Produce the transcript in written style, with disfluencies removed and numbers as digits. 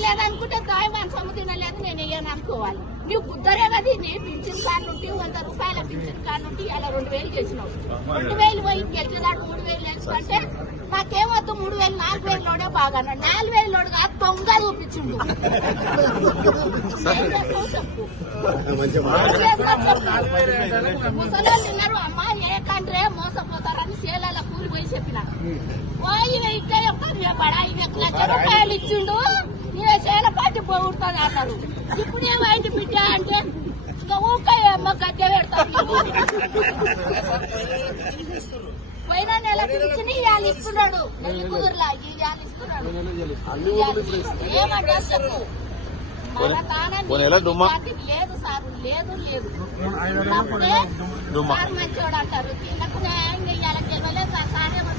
తినలేదనుకుంటే దాయమాన్ సొమ్ము తినలేదు నేను ఇయ్యను అనుకోవాలి. నీవు కుద్దరే కదా నీ పింఛన్ కార్డు నుండి 100 రూపాయల పింఛన్ కార్డు నుండి అలా 2000 చేసినావు. 2000 పోయి గెలిచేదాడు 3000 వేసుకుంటే నాకేమొద్దు 3000 4000 లోడే బాగా 4000 లోడు కాదు దొంగ చూపించిండు. ముసలోళ్ళు తిన్నారు అమ్మ ఏ కంట్రీ మోసపోతారని సేలాల కూలి పోయి చెప్పిన పడా 1 లక్ష రూపాయలు ఇచ్చిండు నీవే సేల పార్టీ పోగొడుతుంది అన్నారు. ఇప్పుడు ఏమైంది బిడ్డ అంటే ఇంకా ఊకమ్మ గద్దె పెడతారు. పోయిన నెల పిలిచి ఇవాళ ఇస్తున్నాడు నెల్లి కుదురులా ఇవాళ ఇస్తున్నాడు. ఏమంటే చెప్పు లేదు సార్ లేదు లేదు సార్ మంచోడు అంటారు. తినకు ఇవాళ గెలవలేదు సార్ ఏమో